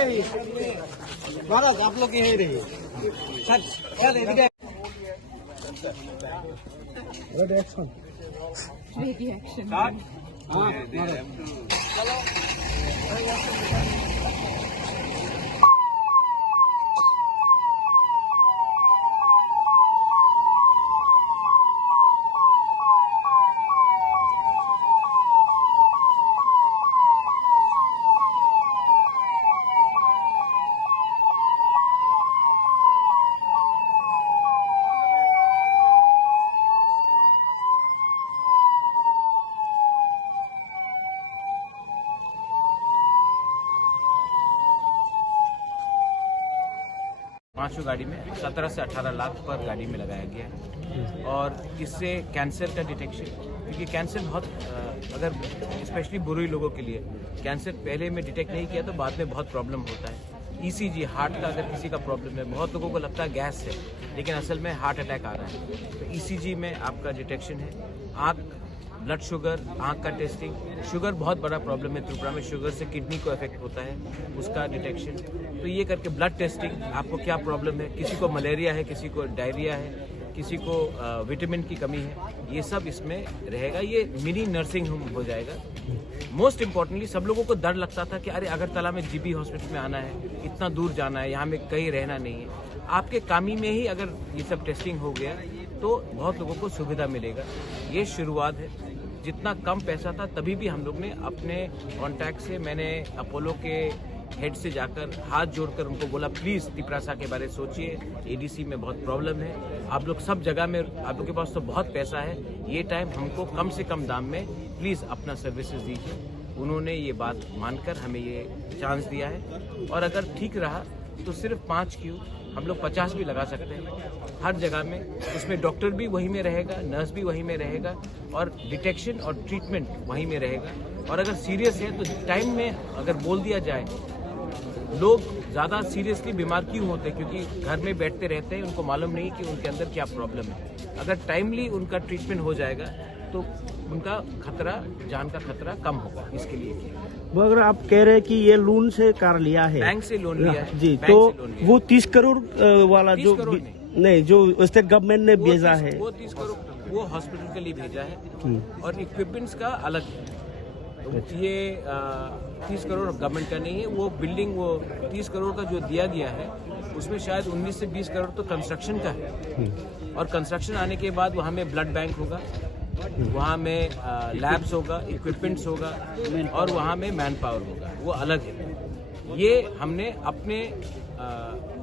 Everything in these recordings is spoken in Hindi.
रही महाराज, आप लोग यही रही पांचों गाड़ी में 17 से 18 लाख पर गाड़ी में लगाया गया है। और इससे कैंसर का डिटेक्शन, क्योंकि कैंसर बहुत अगर स्पेशली बुरे लोगों के लिए कैंसर पहले में डिटेक्ट नहीं किया तो बाद में बहुत प्रॉब्लम होता है। ईसीजी हार्ट का अगर किसी का प्रॉब्लम है, बहुत लोगों को लगता है गैस है, लेकिन असल में हार्ट अटैक आ रहा है। तो ईसीजी में आपका डिटेक्शन है। आँख, ब्लड शुगर, आँख का टेस्टिंग, शुगर बहुत बड़ा प्रॉब्लम है त्रिपुरा में, शुगर से किडनी को इफेक्ट होता है, उसका डिटेक्शन। तो ये करके ब्लड टेस्टिंग, आपको क्या प्रॉब्लम है, किसी को मलेरिया है, किसी को डायरिया है, किसी को विटामिन की कमी है, ये सब इसमें रहेगा। ये मिनी नर्सिंग होम हो जाएगा। मोस्ट इम्पोर्टेंटली सब लोगों को डर लगता था कि अरे अगरतला में जीबी हॉस्पिटल में आना है, इतना दूर जाना है, यहाँ में कहीं रहना नहीं है। आपके कामी में ही अगर ये सब टेस्टिंग हो गया तो बहुत लोगों को सुविधा मिलेगा। ये शुरुआत है। जितना कम पैसा था तभी भी हम लोग ने अपने कॉन्टैक्ट से, मैंने अपोलो के हेड से जाकर हाथ जोड़कर उनको बोला प्लीज़ तिपरासा के बारे में सोचिए, एडीसी में बहुत प्रॉब्लम है, आप लोग सब जगह में, आप लोग के पास तो बहुत पैसा है, ये टाइम हमको कम से कम दाम में प्लीज़ अपना सर्विसेज दीजिए। उन्होंने ये बात मानकर हमें ये चांस दिया है। और अगर ठीक रहा तो सिर्फ 5 क्यों, हम लोग 50 भी लगा सकते हैं हर जगह में। उसमें डॉक्टर भी वहीं में रहेगा, नर्स भी वहीं में रहेगा, और डिटेक्शन और ट्रीटमेंट वहीं में रहेगा। और अगर सीरियस है तो टाइम में अगर बोल दिया जाए, लोग ज़्यादा सीरियसली बीमार क्यों होते हैं, क्योंकि घर में बैठते रहते हैं, उनको मालूम नहीं कि उनके अंदर क्या प्रॉब्लम है। अगर टाइमली उनका ट्रीटमेंट हो जाएगा तो उनका खतरा, जान का खतरा कम होगा। इसके लिए वो अगर आप कह रहे हैं कि ये लोन से कार लिया है, बैंक से लोन लिया है जी, तो वो 30 करोड़ वाला जो नहीं, जो स्टेट गवर्नमेंट ने भेजा है, वो 30 करोड़ वो हॉस्पिटल के लिए भेजा है, और इक्विपमेंट्स का अलग है। तो ये 30 करोड़ गवर्नमेंट का नहीं है। वो बिल्डिंग, वो 30 करोड़ का जो दिया गया है उसमें शायद 19 से 20 करोड़ तो कंस्ट्रक्शन का है। और कंस्ट्रक्शन आने के बाद वहाँ में ब्लड बैंक होगा, वहाँ में लैब्स होगा, इक्विपमेंट्स होगा, और वहाँ में मैन पावर होगा, वो अलग है। ये हमने अपने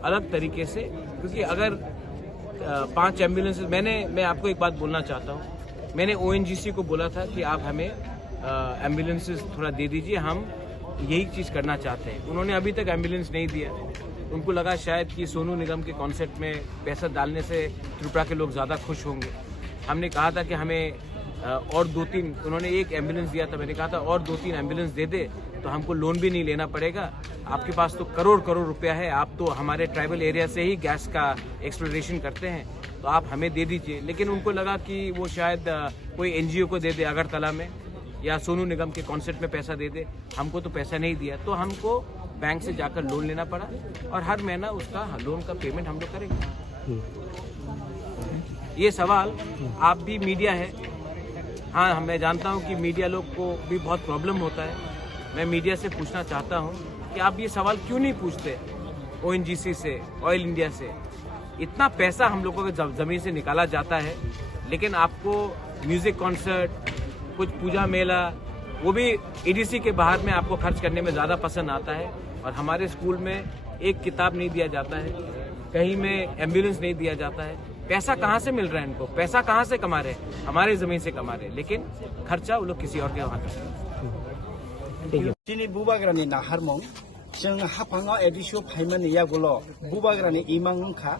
अलग तरीके से, क्योंकि अगर 5 एम्बुलेंस, मैं आपको एक बात बोलना चाहता हूँ, मैंने ONGC को बोला था कि आप हमें एम्बुलेंसेस थोड़ा दे दीजिए, हम यही चीज़ करना चाहते हैं। उन्होंने अभी तक एम्बुलेंस नहीं दिया। उनको लगा शायद कि सोनू निगम के कॉन्सेप्ट में पैसा डालने से त्रिपुरा के लोग ज़्यादा खुश होंगे। हमने कहा था कि हमें और 2-3, उन्होंने 1 एम्बुलेंस दिया था, मैंने कहा था और 2-3 एम्बुलेंस दे दे तो हमको लोन भी नहीं लेना पड़ेगा। आपके पास तो करोड़ करोड़ रुपया है, आप तो हमारे ट्राइबल एरिया से ही गैस का एक्सप्लोरेशन करते हैं, तो आप हमें दे दीजिए। लेकिन उनको लगा कि वो शायद कोई NGO को दे दे अगरतला में, या सोनू निगम के कॉन्सेप्ट में पैसा दे दे। हमको तो पैसा नहीं दिया, तो हमको बैंक से जाकर लोन लेना पड़ा, और हर महीना उसका लोन का पेमेंट हम लोग करेंगे। ये सवाल आप भी मीडिया है, हाँ मैं जानता हूँ कि मीडिया लोग को भी बहुत प्रॉब्लम होता है। मैं मीडिया से पूछना चाहता हूँ कि आप ये सवाल क्यों नहीं पूछते ONGC से, ऑयल इंडिया से। इतना पैसा हम लोगों के जमीन से निकाला जाता है, लेकिन आपको म्यूजिक कॉन्सर्ट, कुछ पूजा मेला, वो भी EDC के बाहर में आपको खर्च करने में ज़्यादा पसंद आता है। और हमारे स्कूल में एक किताब नहीं दिया जाता है, कहीं में एम्बुलेंस नहीं दिया जाता है। पैसा कहाँ से मिल रहा है इनको, पैसा कहाँ से कमा रहे हैं, हमारे जमीन से कमा रहे हैं, लेकिन खर्चा वो लोग किसी और के वहाँ करते हैं। बुबाग्रानी नाहारमंग जों हाफाङाव एडिसो फाइमोन यागुलो बुबाग्रानी इमांखा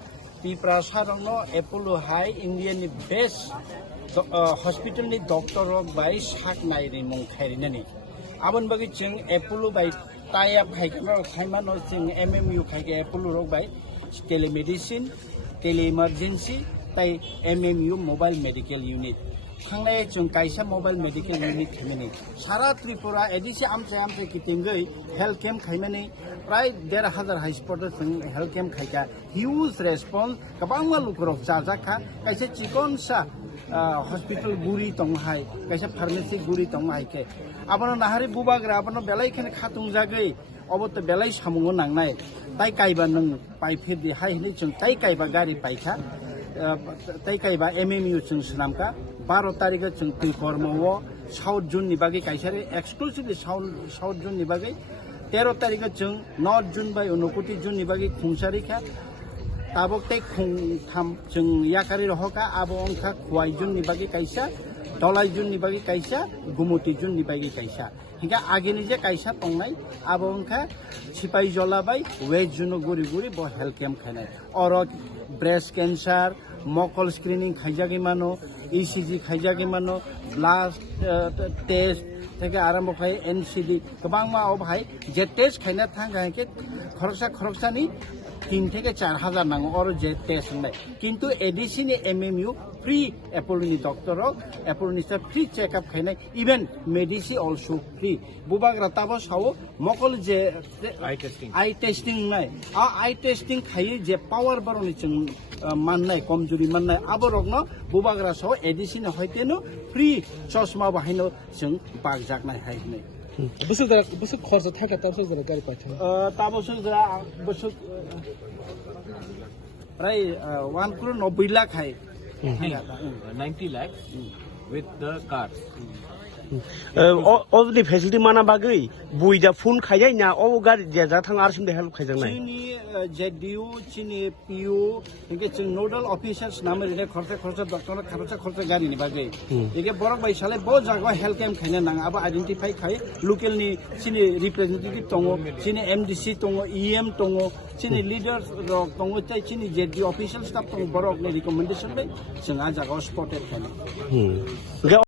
तिपरासा रंगनो एपोलो हाई इंडियन बेस्ट हॉस्पिटल नि डॉक्टर रक बाय साक नायरि मुं खायरिनानि आबन बागै जों एपोलो बाय टाया फाइगनो खायमानो जों MMU खायगे एपोलो रक by telemedicine, tele emergency by MMU mobile medical unit थांनाय जों कायसा मोबाइल मेडिकल यूनिट खायमानि सारा त्रिपुरा एडिसि आमचे कितिंगै हेल्थ कैम्प खायमानि प्राय 1,500 हाइस्पट जों हेल्थ कैम्प खायका हिउज रेसपन्स गोबां लुकरक जाजाखा कायसे चिकनसा हॉस्पिटल गुरी तंहाय कैसे फार्मेसी गुरी तंहाय के आपन नाहारी बुबाग्रा आपन बेलाई खेन खातुं जागै अबत बेलाई सामुंग नांनाय ताई कायबा नों पाइफे दि हाय हिनि जों ताई कायबा गारि पाइखा ताई कायबा एमएमयू जों सुनामका 12 तारिख जों तिलकर्मो साउथ जून नि बागै कायसारे एक्सक्लूसिवली साउथ जून नि बागै 13 तारिख जों नॉर्थ जून बाय 29 जून नि बागै खुंसारिखा ताबक तै खुंथाम जों याकारि रहका आबो अंखा खुवाइ जुन नि बागै कायसा दलाइ जुन नि बागै कायसा गुमुति जुन नि बागै कायसा हिगा आगेनि जे कायसा तंनाय आबो अंखा सिपाइ जलाबाय वेज जुन गुरि गुरि ब हेल्थ कैम्प खायनाय और ब्रेस्ट कैंसर मकल स्क्रीनिंग खाइजागै मानो ईसीजी खाइजागै मानो ब्लाड टेस्ट থেকে আরম্ভ খাই এনসিডি गोबां मा भाई जे टेस्ट खायना थांगा के खरसा 3 থেকে 4,000 नांगो और जे टेस्ट होनाय किंतु एडिसिन एमएमयू फ्री एपोलोनि डॉक्टर एपोलोनि फ्री चेकअप खायनाय इवन मेडिसिन आल्सो फ्री बुबाग्रा ताबो सावो मकल जे आई टेस्टिंग नाय आई टेस्टिंग खायो जे पावर बारनि जों माननाय कमजोरि माननाय आबरगनो बुबाग्रा साव एडिसिन हयतेनो फ्री चश्मा बाहायनो जों बागजागनाय हायनाय बसु खर्च थाका तब जरा गाड़ी पाथे ताबसो जरा बसु प्राय 1 करोड़ 90 लाख है 90 lakhs with the cars. Already facility माना बागै बुइदा फुन खायजाय ना ओ गारि जे थांग आरसिम दे हेल्प खायजांनाय चिनी जेडीयू चिनी पीयू इनके जों नोडल ऑफिसर्स नाम रे खर्चा डॉक्टर खर्चा गारि नि बागै इके बरक बाय साले बो जागा हेल्थ कैम्प खायना नांगा अब आइडेंटिफाई खाय लोकल नि चिनी रिप्रेजेंटेटिव तंगो चिनी एमडीसी तंगो ईएम तंगो चिनी लीडर्स रक तंगो चाइ चिनी जेडीयू ऑफिशियल स्टाफ तंगो बरक नि रिकमेंडेशन बाय जों आ जागा स्पॉटेड खायना